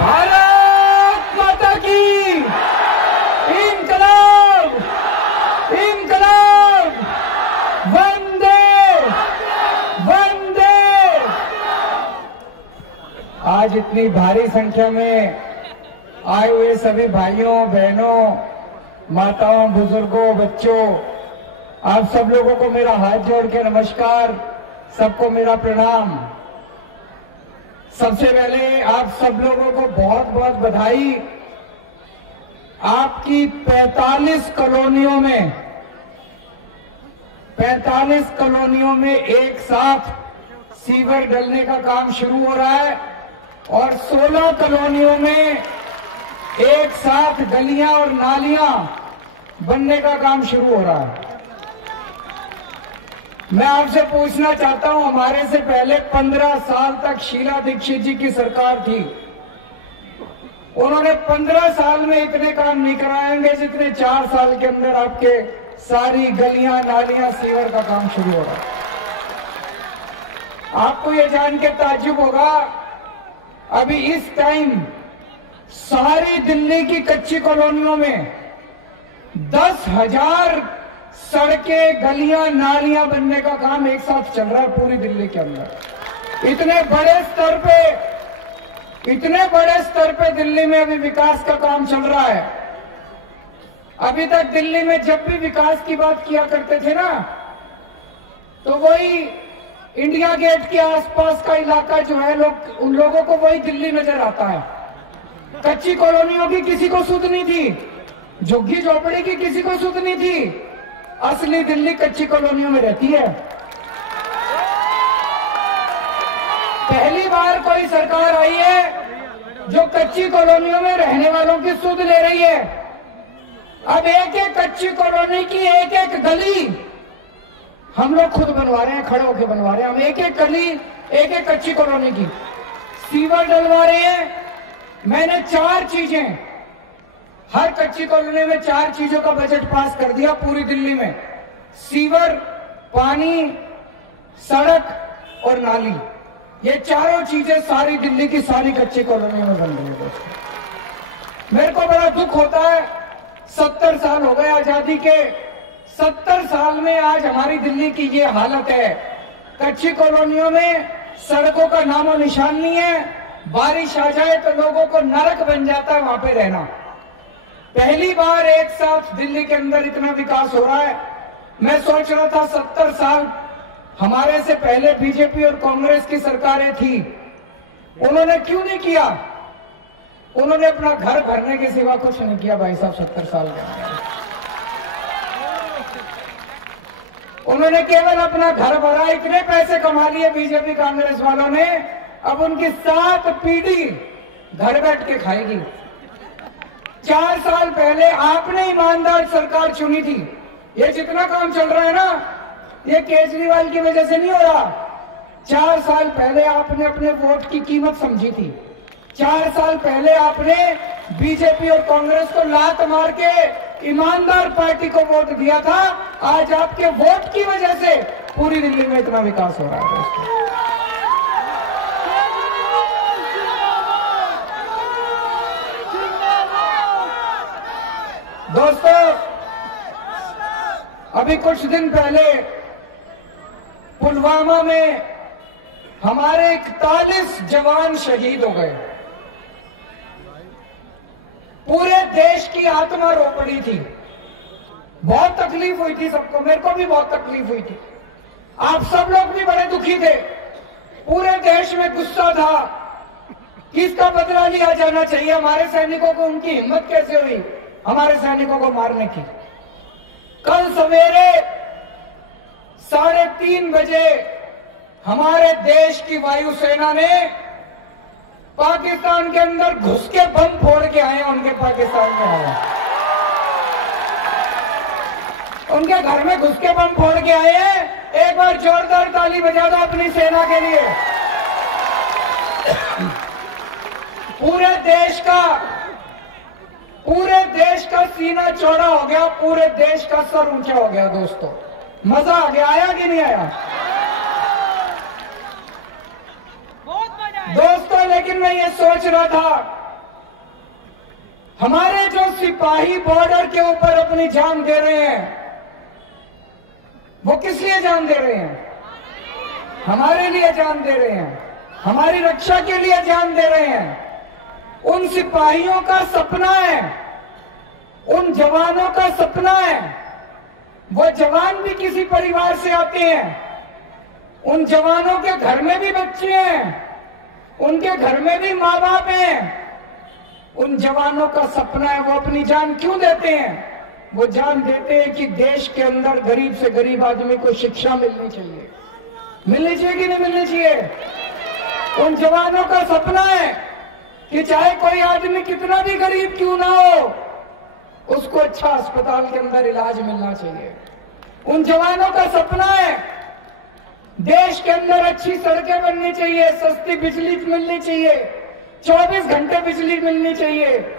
भारत माता की इंकलाब इंकलाब वंदे वंदे। आज इतनी भारी संख्या में आए हुए सभी भाइयों बहनों, माताओं, बुजुर्गों, बच्चों, आप सब लोगों को मेरा हाथ जोड़ के नमस्कार, सबको मेरा प्रणाम। सबसे पहले आप सब लोगों को बहुत बहुत बधाई। आपकी 45 कॉलोनियों में एक साथ सीवर डलने का काम शुरू हो रहा है और 16 कॉलोनियों में एक साथ गलियां और नालियां बनने का काम शुरू हो रहा है। मैं आपसे पूछना चाहता हूं, हमारे से पहले 15 साल तक शीला दीक्षित जी की सरकार थी। उन्होंने 15 साल में इतने काम नहीं कराएंगे जितने 4 साल के अंदर आपके सारी गलियां नालियां सीवर का काम शुरू हो रहा है। आपको ये जान के ताज्जुब होगा, अभी इस टाइम सारी दिल्ली की कच्ची कॉलोनियों में 10,000 सड़कें, गलियां, नालियां बनने का काम एक साथ चल रहा है पूरी दिल्ली के अंदर। इतने बड़े स्तर पे दिल्ली में अभी विकास का काम चल रहा है। अभी तक दिल्ली में जब भी विकास की बात किया करते थे ना, तो वही इंडिया गेट के आसपास का इलाका जो है, उन लोगों को वही दिल्ली नजर आता है। कच्ची कॉलोनियों की किसी को सुध नहीं थी, झुग्गी झोपड़ी की किसी को सुध नहीं थी। असली दिल्ली कच्ची कॉलोनियों में रहती है। पहली बार कोई सरकार आई है जो कच्ची कॉलोनियों में रहने वालों की सुध ले रही है। अब एक एक कच्ची कॉलोनी की एक एक गली हम लोग खुद बनवा रहे हैं, खड़े होकर बनवा रहे हैं। हम एक एक गली, एक एक कच्ची कॉलोनी की सीवर डलवा रहे हैं। मैंने 4 चीजें, हर कच्ची कॉलोनी में 4 चीजों का बजट पास कर दिया पूरी दिल्ली में। सीवर, पानी, सड़क और नाली, ये चारों चीजें सारी दिल्ली की सारी कच्ची कॉलोनियों में बन रही है। दोस्तों, मेरे को बड़ा दुख होता है, 70 साल हो गए आजादी के, 70 साल में आज हमारी दिल्ली की ये हालत है। कच्ची कॉलोनियों में सड़कों का नामो निशान नहीं है। बारिश आ जाए तो लोगों को नरक बन जाता है वहां पे रहना। पहली बार एक साथ दिल्ली के अंदर इतना विकास हो रहा है। मैं सोच रहा था 70 साल हमारे से पहले बीजेपी और कांग्रेस की सरकारें थी, उन्होंने क्यों नहीं किया? उन्होंने अपना घर भरने के सिवा कुछ नहीं किया भाई साहब। 70 साल के अंदर उन्होंने केवल अपना घर भरा। इतने पैसे कमा लिए बीजेपी कांग्रेस वालों ने, अब उनकी 7 पीढ़ी घर बैठ के खाएगी। 4 साल पहले आपने ईमानदार सरकार चुनी थी। ये जितना काम चल रहा है ना, ये केजरीवाल की वजह से नहीं हो रहा। 4 साल पहले आपने अपने वोट की कीमत समझी थी। 4 साल पहले आपने बीजेपी और कांग्रेस को लात मार के ईमानदार पार्टी को वोट दिया था। आज आपके वोट की वजह से पूरी दिल्ली में इतना विकास हो रहा है। दोस्तों, अभी कुछ दिन पहले पुलवामा में हमारे 41 जवान शहीद हो गए। पूरे देश की आत्मा रो पड़ी थी। बहुत तकलीफ हुई थी सबको, मेरे को भी बहुत तकलीफ हुई थी। आप सब लोग भी बड़े दुखी थे। पूरे देश में गुस्सा था कि इसका बदला लिया जाना चाहिए। हमारे सैनिकों को, उनकी हिम्मत कैसे हुई हमारे सैनिकों को मारने की। कल सवेरे 3:30 बजे हमारे देश की वायुसेना ने पाकिस्तान के अंदर घुस के बम फोड़ के आए। उनके पाकिस्तान में आए, उनके घर में घुस के बम फोड़ के आए हैं। एक बार जोरदार ताली बजा दो अपनी सेना के लिए। पूरे देश का सीना चौड़ा हो गया, पूरे देश का सर ऊंचा हो गया। दोस्तों, मजा आ गया, आया कि नहीं आया? दोस्तों, लेकिन मैं ये सोच रहा था हमारे जो सिपाही बॉर्डर के ऊपर अपनी जान दे रहे हैं, वो किस लिए जान दे रहे हैं? हमारे लिए जान दे रहे हैं, हमारी रक्षा के लिए जान दे रहे हैं। उन सिपाहियों का सपना है, उन जवानों का सपना है। वो जवान भी किसी परिवार से आते हैं, उन जवानों के घर में भी बच्चे हैं, उनके घर में भी माँ बाप हैं। उन जवानों का सपना है, वो अपनी जान क्यों देते हैं? वो जान देते हैं कि देश के अंदर गरीब से गरीब आदमी को शिक्षा मिलनी चाहिए। मिलनी चाहिए कि नहीं मिलनी चाहिए? उन जवानों का सपना है कि चाहे कोई आदमी कितना भी गरीब क्यों ना हो, उसको अच्छा अस्पताल के अंदर इलाज मिलना चाहिए। उन जवानों का सपना है देश के अंदर अच्छी सड़कें बननी चाहिए, सस्ती बिजली मिलनी चाहिए, 24 घंटे बिजली मिलनी चाहिए।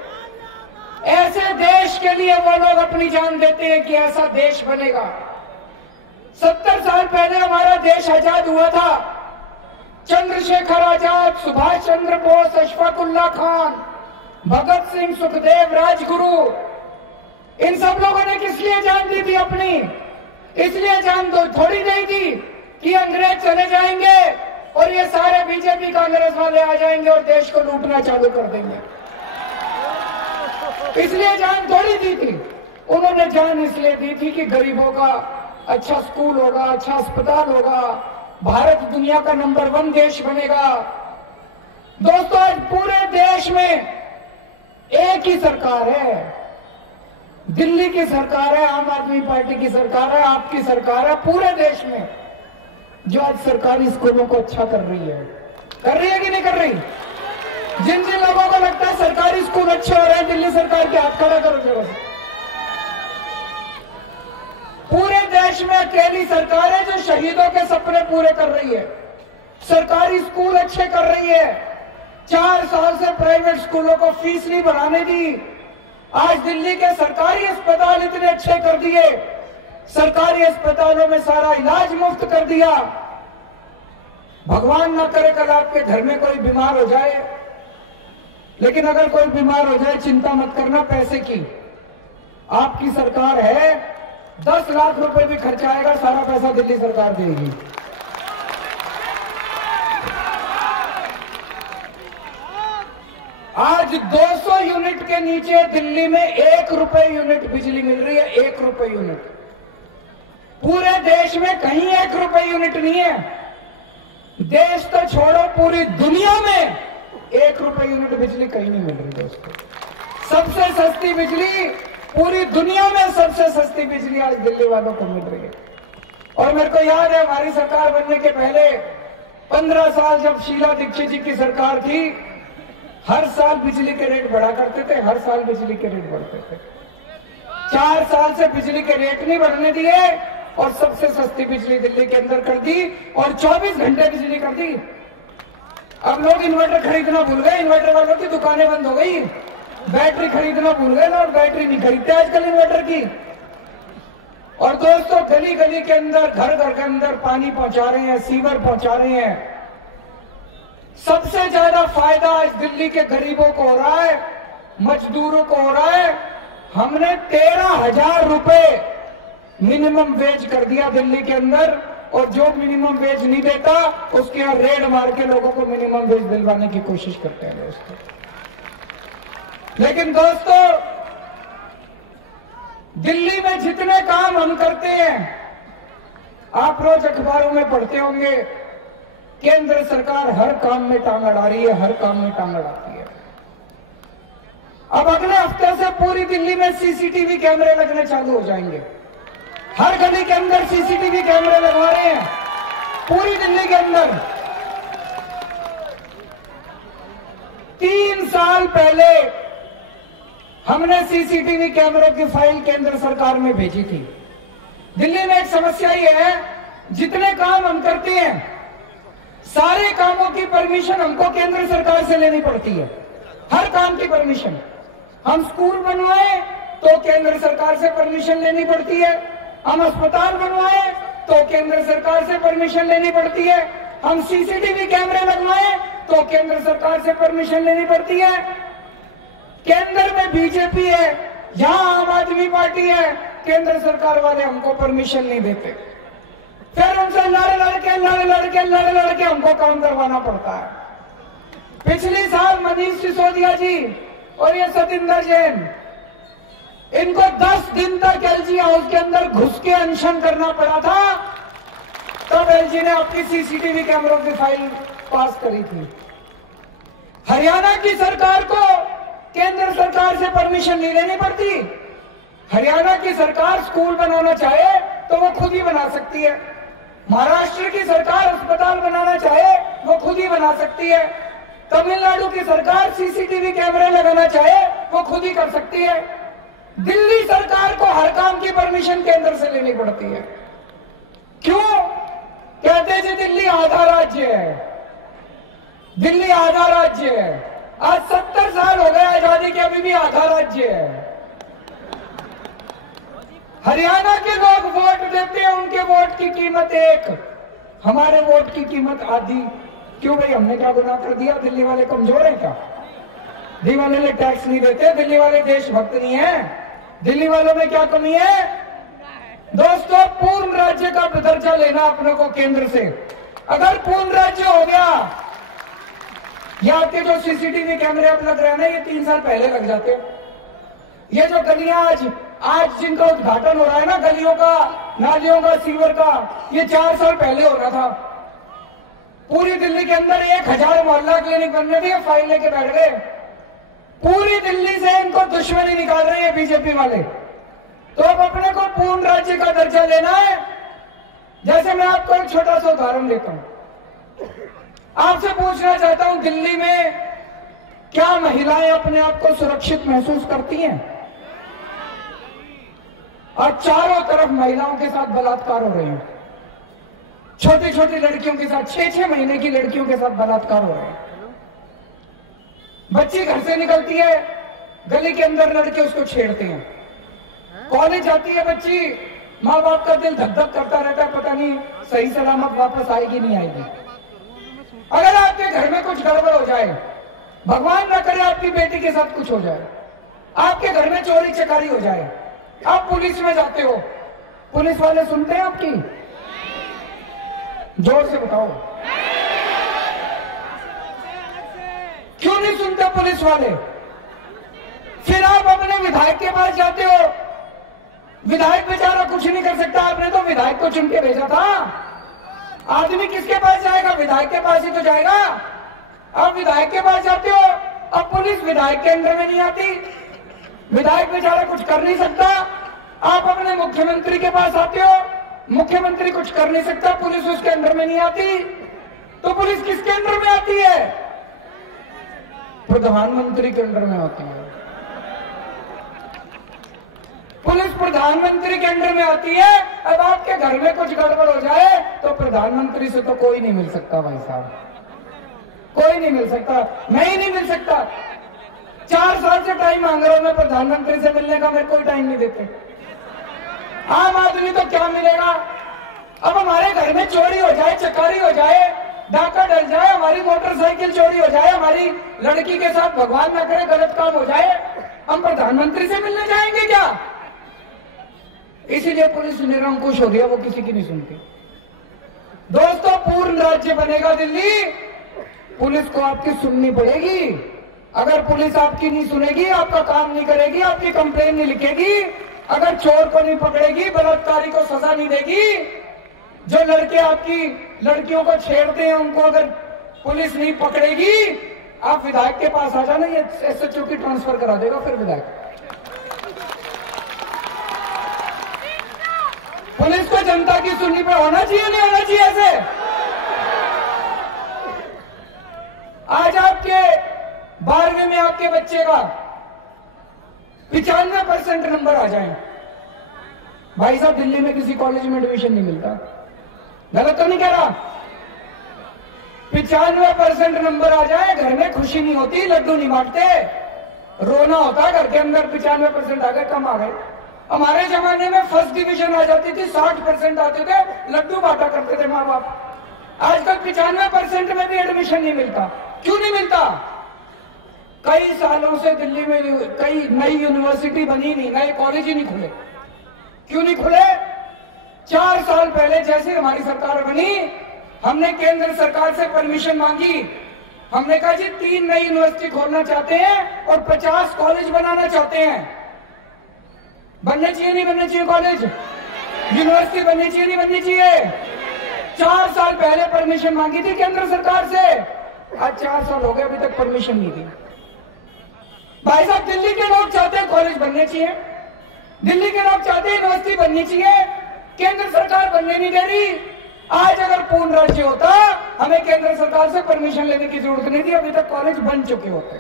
ऐसे देश के लिए वो लोग अपनी जान देते हैं कि ऐसा देश बनेगा। 70 साल पहले हमारा देश आजाद हुआ था। चंद्रशेखर आजाद, सुभाष चंद्र बोस, अशफाकुल्ला खान, भगत सिंह, सुखदेव, राजगुरु, इन सब लोगों ने किस लिए जान दी थी अपनी? इसलिए जान दो थोड़ी नहीं थी कि अंग्रेज चले जाएंगे और ये सारे बीजेपी कांग्रेस वाले आ जाएंगे और देश को लूटना चालू कर देंगे। इसलिए जान थोड़ी दी थी। उन्होंने जान इसलिए दी थी कि गरीबों का अच्छा स्कूल होगा, अच्छा अस्पताल होगा, भारत दुनिया का नंबर 1 देश बनेगा। दोस्तों, आज पूरे देश में एक ही सरकार है, दिल्ली की सरकार है, आम आदमी पार्टी की सरकार है, आपकी सरकार है, पूरे देश में जो आज सरकारी स्कूलों को अच्छा कर रही है। कर रही है कि नहीं कर रही? जिन जिन लोगों को लगता है सरकारी स्कूल अच्छे हो रहे हैं, दिल्ली सरकार के हाथ खड़ा करो जरा। पूरे देश में अकेली सरकार है जो शहीदों के सपने पूरे कर रही है, सरकारी स्कूल अच्छे कर रही है। 4 साल से प्राइवेट स्कूलों को फीस नहीं बढ़ाने दी। आज दिल्ली के सरकारी अस्पताल इतने अच्छे कर दिए, सरकारी अस्पतालों में सारा इलाज मुफ्त कर दिया। भगवान ना करे कल आपके घर में कोई बीमार हो जाए, लेकिन अगर कोई बीमार हो जाए चिंता मत करना पैसे की। आपकी सरकार है, 10 लाख रुपए भी खर्च आएगा, सारा पैसा दिल्ली सरकार देगी। आज 200 यूनिट के नीचे दिल्ली में 1 रुपए यूनिट बिजली मिल रही है, 1 रुपए यूनिट। पूरे देश में कहीं 1 रुपए यूनिट नहीं है। देश तो छोड़ो, पूरी दुनिया में 1 रुपए यूनिट बिजली कहीं नहीं मिल रही दोस्तों। सबसे सस्ती बिजली, पूरी दुनिया में सबसे सस्ती बिजली आज दिल्ली वालों को मिल रही है। और मेरे को याद है हमारी सरकार बनने के पहले 15 साल जब शीला दीक्षित जी की सरकार थी, हर साल बिजली के रेट बढ़ा करते थे, हर साल बिजली के रेट बढ़ते थे। 4 साल से बिजली के रेट नहीं बढ़ने दिए और सबसे सस्ती बिजली दिल्ली के अंदर कर दी और 24 घंटे बिजली कर दी। अब लोग इन्वर्टर खरीदना भूल गए, इन्वर्टर वालों की दुकानें बंद हो गई। बैटरी खरीदना भूल गए लोग, बैटरी नहीं खरीदते आजकल इन्वर्टर की। और दोस्तों, गली गली के अंदर, घर घर के अंदर पानी पहुंचा रहे हैं, सीवर पहुंचा रहे हैं। सबसे ज्यादा फायदा आज दिल्ली के गरीबों को हो रहा है, मजदूरों को हो रहा है। हमने 13,000 रुपए मिनिमम वेज कर दिया दिल्ली के अंदर, और जो मिनिमम वेज नहीं देता उसके यहाँ रेड मार के लोगों को मिनिमम वेज दिलवाने की कोशिश करते हैं दोस्तों। लेकिन दोस्तों, दिल्ली में जितने काम हम करते हैं, आप रोज अखबारों में पढ़ते होंगे, केंद्र सरकार हर काम में टांग अड़ा रही है, हर काम में टांग अड़ाती है। अब अगले हफ्ते से पूरी दिल्ली में सीसीटीवी कैमरे लगने चालू हो जाएंगे। हर गली के अंदर सीसीटीवी कैमरे लगवा रहे हैं, पूरी दिल्ली के अंदर। 3 साल पहले हमने सीसीटीवी कैमरों की फाइल केंद्र सरकार में भेजी थी। दिल्ली में एक समस्या ये है, जितने काम हम करते हैं सारे कामों की परमिशन हमको केंद्र सरकार से लेनी पड़ती है, हर काम की परमिशन। हम स्कूल बनवाए तो केंद्र सरकार से परमिशन लेनी पड़ती है, हम अस्पताल बनवाए तो केंद्र सरकार से परमिशन लेनी पड़ती है, हम सीसीटीवी कैमरे लगवाए तो केंद्र सरकार से परमिशन लेनी पड़ती है। केंद्र में बीजेपी है, यहां आम आदमी पार्टी है, केंद्र सरकार वाले हमको परमिशन नहीं देते। फिर उनसे लड़ के हमको काम करवाना पड़ता है। पिछले साल मनीष सिसोदिया जी और ये सतिंदर जैन, इनको 10 दिन तक एलजी हाउस के अंदर घुस के अनशन करना पड़ा था, तब एलजी ने अपनी सीसीटीवी कैमरों की फाइल पास करी थी। हरियाणा की सरकार को केंद्र सरकार से परमिशन नहीं लेनी पड़ती। हरियाणा की सरकार स्कूल बनाना चाहे तो वो खुद ही बना सकती है। महाराष्ट्र की सरकार अस्पताल बनाना चाहे वो खुद ही बना सकती है। तमिलनाडु की सरकार सीसीटीवी कैमरे लगाना चाहे वो खुद ही कर सकती है। दिल्ली सरकार को हर काम की परमिशन केंद्र से लेनी पड़ती है। क्यों? कहते जी दिल्ली आधा राज्य है, दिल्ली आधा राज्य है। आज 70 साल हो गए आजादी के, अभी भी आधा राज्य है। हरियाणा के लोग वोट देते हैं, उनके वोट की कीमत 1, हमारे वोट की कीमत आधी। क्यों भाई, हमने क्या गुनाह कर दिया? दिल्ली वाले कमजोर हैं क्या? दिल्ली वाले टैक्स नहीं देते? दिल्ली वाले देशभक्त नहीं है? दिल्ली वालों में क्या कमी है? दोस्तों, पूर्ण राज्य का दर्जा लेना अपने को केंद्र से। अगर पूर्ण राज्य हो गया, ये आपके जो सीसीटीवी कैमरे अब लग रहे हैं ना, ये 3 साल पहले लग जाते। ये जो गलियां आज जिनका उद्घाटन हो रहा है ना, गलियों का, नालियों का, सीवर का, ये 4 साल पहले हो रहा था। पूरी दिल्ली के अंदर 1000 मोहल्ला क्लिनिक बनने थे, फाइल लेके बैठ गए। पूरी दिल्ली से इनको दुश्मनी निकाल रहे हैं बीजेपी वाले। तो अब अपने को पूर्ण राज्य का दर्जा लेना है। जैसे मैं आपको एक छोटा सा उदाहरण देता हूं, आपसे पूछना चाहता हूं, दिल्ली में क्या महिलाएं अपने आप को सुरक्षित महसूस करती हैं? और चारों तरफ महिलाओं के साथ बलात्कार हो रहे हैं। छोटी छोटी लड़कियों के साथ, 6-6 महीने की लड़कियों के साथ बलात्कार हो रहे हैं। बच्ची घर से निकलती है, गली के अंदर लड़के उसको छेड़ते हैं। कॉलेज जाती है बच्ची, माँ बाप का दिल धक धक करता रहता है, पता नहीं सही सलामत वापस आएगी नहीं आएगी। अगर आपके घर में कुछ गड़बड़ हो जाए, भगवान ना करे आपकी बेटी के साथ कुछ हो जाए, आपके घर में चोरी चकारी हो जाए, आप पुलिस में जाते हो, पुलिस वाले सुनते हैं आपकी? जोर से बताओ, क्यों नहीं सुनते पुलिस वाले? फिर आप अपने विधायक के पास जाते हो, विधायक बेचारा कुछ नहीं कर सकता, आपने तो विधायक को चुन के भेजा था। आदमी किसके पास जाएगा? विधायक के पास ही तो जाएगा। आप विधायक के पास जाते हो, अब पुलिस विधायक के अंडर में नहीं आती, विधायक बेचारा कुछ कर नहीं सकता। आप अपने मुख्यमंत्री के पास आते हो, मुख्यमंत्री कुछ कर नहीं सकता, पुलिस उसके अंडर में नहीं आती। तो पुलिस किसके अंडर में आती है? प्रधानमंत्री के अंडर में आती है। पुलिस प्रधानमंत्री के अंडर में आती है। अब आपके घर में कुछ गड़बड़ हो जाए तो प्रधानमंत्री से तो कोई नहीं मिल सकता भाई साहब, कोई नहीं मिल सकता, मैं ही नहीं मिल सकता। 4 साल से टाइम मांग रहा हूं मैं प्रधानमंत्री से मिलने का, मेरे कोई टाइम नहीं देते। आम आदमी तो क्या मिलेगा? अब हमारे घर में चोरी हो जाए, चकारी हो जाए, डाका डल जाए, हमारी मोटरसाइकिल चोरी हो जाए, हमारी लड़की के साथ भगवान न करे गलत काम हो जाए, हम प्रधानमंत्री से मिलने जाएंगे क्या? इसीलिए पुलिस निरंकुश हो गया, वो किसी की नहीं सुनती। दोस्तों, पूर्ण राज्य बनेगा दिल्ली, पुलिस को आपकी सुननी पड़ेगी। अगर पुलिस आपकी नहीं सुनेगी, आपका काम नहीं करेगी, आपकी कंप्लेन नहीं लिखेगी, अगर चोर को नहीं पकड़ेगी, बलात्कारी को सजा नहीं देगी, जो लड़के आपकी लड़कियों को छेड़ते हैं उनको अगर पुलिस नहीं पकड़ेगी, आप विधायक के पास आ जाना, ये एसएचओ की ट्रांसफर करा देगा फिर विधायक। पुलिस को जनता की सुननी पे होना चाहिए, नहीं होना चाहिए ऐसे? आज आपके 12वीं में आपके बच्चे का 95% नंबर आ जाए, भाई साहब दिल्ली में किसी कॉलेज में एडमिशन नहीं मिलता। गलत तो नहीं कह रहा? 95% नंबर आ जाए, घर में खुशी नहीं होती, लड्डू नहीं बांटते, रोना होता है घर के अंदर। 95% आ गए, कम आ गए। हमारे जमाने में फर्स्ट डिवीजन आ जाती थी, 60% आते थे, लड्डू बांटा करते थे माँ बाप। आज तक 95% में भी एडमिशन नहीं मिलता। क्यों नहीं मिलता? कई सालों से दिल्ली में कई नई यूनिवर्सिटी बनी नहीं, नए कॉलेज ही नहीं खुले। क्यों नहीं खुले? 4 साल पहले जैसे हमारी सरकार बनी, हमने केंद्र सरकार से परमिशन मांगी। हमने कहा जी 3 नई यूनिवर्सिटी खोलना चाहते हैं और 50 कॉलेज बनाना चाहते हैं। बनने चाहिए नहीं बनने चाहिए कॉलेज? यूनिवर्सिटी बननी चाहिए नहीं बननी चाहिए? 4 साल पहले परमिशन मांगी थी केंद्र सरकार से। आज 4 साल हो गए, अभी तक परमिशन नहीं दी। भाई साहब, दिल्ली के लोग चाहते हैं कॉलेज बनने चाहिए, दिल्ली के लोग चाहते हैं यूनिवर्सिटी बननी चाहिए, केंद्र सरकार बनने नहीं दे रही। आज अगर पूर्ण राज्य होता, हमें केंद्र सरकार से परमिशन लेने की जरूरत नहीं थी, अभी तक कॉलेज बन चुके होते।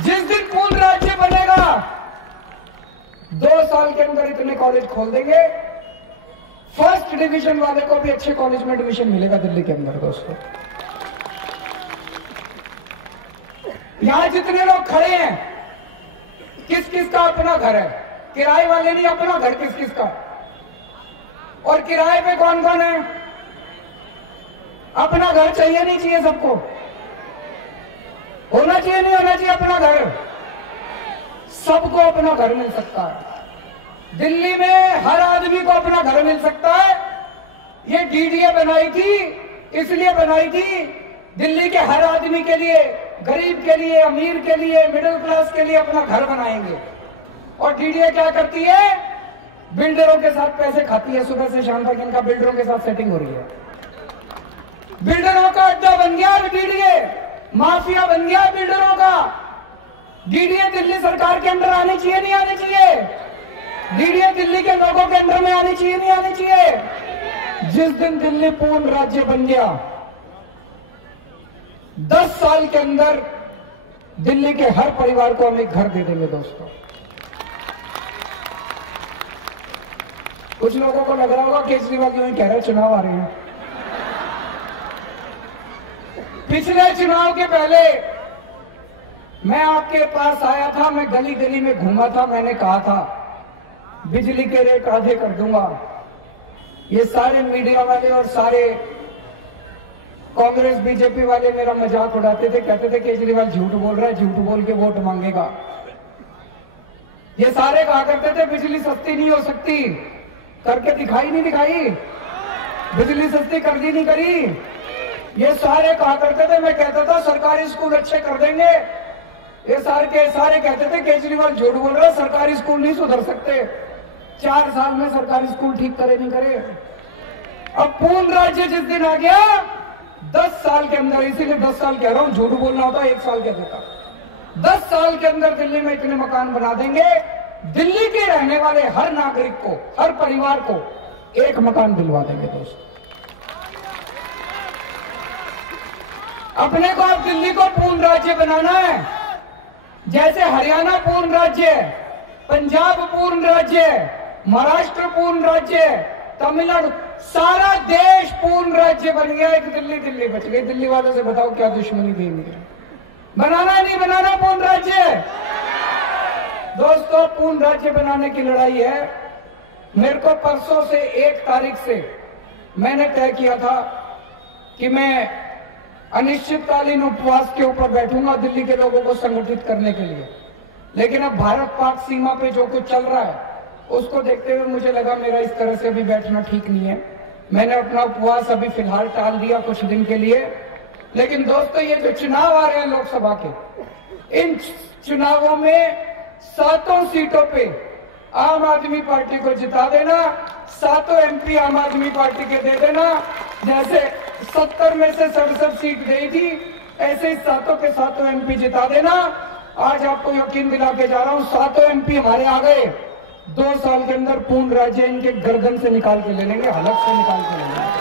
जिस दिन पूर्ण राज्य बनेगा, 2 साल के अंदर इतने कॉलेज खोल देंगे, फर्स्ट डिवीजन वाले को भी अच्छे कॉलेज में एडमिशन मिलेगा दिल्ली के अंदर। दोस्तों, यहां जितने लोग खड़े हैं, किस किस का अपना घर है? किराए वाले नहीं, अपना घर किस किस का? और किराए पे कौन कौन है? अपना घर चाहिए नहीं चाहिए? सबको होना चाहिए नहीं होना चाहिए अपना घर? सबको अपना घर मिल सकता है। दिल्ली में हर आदमी को अपना घर मिल सकता है। ये डीडीए बनाई थी, इसलिए बनाई थी दिल्ली के हर आदमी के लिए, गरीब के लिए, अमीर के लिए, मिडिल क्लास के लिए अपना घर बनाएंगे। और डीडीए क्या करती है? बिल्डरों के साथ पैसे खाती है। सुबह से शाम तक इनका बिल्डरों के साथ सेटिंग हो रही है। बिल्डरों का अड्डा बन गया डीडीए, माफिया बन गया बिल्डरों का। डीडीए दिल्ली सरकार के अंदर आनी चाहिए नहीं आनी चाहिए? डीडीए दिल्ली के लोगों के अंदर में आनी चाहिए नहीं आनी चाहिए? जिस दिन दिल्ली पूर्ण राज्य बन गया, 10 साल के अंदर दिल्ली के हर परिवार को हम एक घर दे देंगे। दोस्तों, कुछ लोगों को लग रहा होगा केजरीवाल क्यों कह रहे हैं चुनाव आ रहे हैं। पिछले चुनाव के पहले मैं आपके पास आया था, मैं गली गली में घूमा था, मैंने कहा था बिजली के रेट आधे कर दूंगा। ये सारे मीडिया वाले और सारे कांग्रेस बीजेपी वाले मेरा मजाक उड़ाते थे, कहते थे केजरीवाल झूठ बोल रहा है, झूठ बोल के वोट मांगेगा। ये सारे कहा करते थे बिजली सस्ती नहीं हो सकती, करके दिखाई नहीं दिखाई? बिजली सस्ती कर दी नहीं करी? ये सारे कहा करते थे। मैं कहता था सरकारी स्कूल अच्छे कर देंगे। ये सारे कहते थे केजरीवाल झूठ बोल रहा है, सरकारी स्कूल नहीं सुधर सकते। 4 साल में सरकारी स्कूल ठीक करे नहीं करे? अब पूर्ण राज्य जिस दिन आ गया, 10 साल के अंदर, इसीलिए 10 साल कह रहा हूं, झूठ बोलना होता 1 साल कह देता। 10 साल के अंदर दिल्ली में इतने मकान बना देंगे, दिल्ली के रहने वाले हर नागरिक को, हर परिवार को एक मकान दिलवा देंगे। दोस्तों, अपने को अब दिल्ली को पूर्ण राज्य बनाना है। जैसे हरियाणा पूर्ण राज्य है, पंजाब पूर्ण राज्य है, महाराष्ट्र पूर्ण राज्य है, तमिलनाडु, सारा देश पूर्ण राज्य बन गया। एक दिल्ली बच गई। दिल्ली वालों से बताओ क्या दुश्मनी थी इनकी? बनाना नहीं बनाना पूर्ण राज्य? दोस्तों, पूर्ण राज्य बनाने की लड़ाई है। मेरे को परसों से 1 तारीख से मैंने तय किया था कि मैं अनिश्चितकालीन उपवास के ऊपर बैठूंगा दिल्ली के लोगों को संगठित करने के लिए। लेकिन अब भारत पाक सीमा पे जो कुछ चल रहा है, उसको देखते हुए मुझे लगा मेरा इस तरह से भी बैठना ठीक नहीं है। मैंने अपना उपवास अभी फिलहाल टाल दिया कुछ दिन के लिए। लेकिन दोस्तों, ये जो चुनाव आ रहे हैं लोकसभा के, इन चुनावों में 7 सीटों पे आम आदमी पार्टी को जिता देना। 7 एमपी आम आदमी पार्टी के दे देना। जैसे 70 में से 67 सीट गई थी, ऐसे ही 7 के 7 एमपी जिता देना। आज आपको यकीन दिला के जा रहा हूं, 7 एमपी हमारे आ गए। 2 साल के अंदर पूर्ण राज्य इनके गर्दन से निकाल के ले लेंगे, हलक से निकाल के ले लेंगे।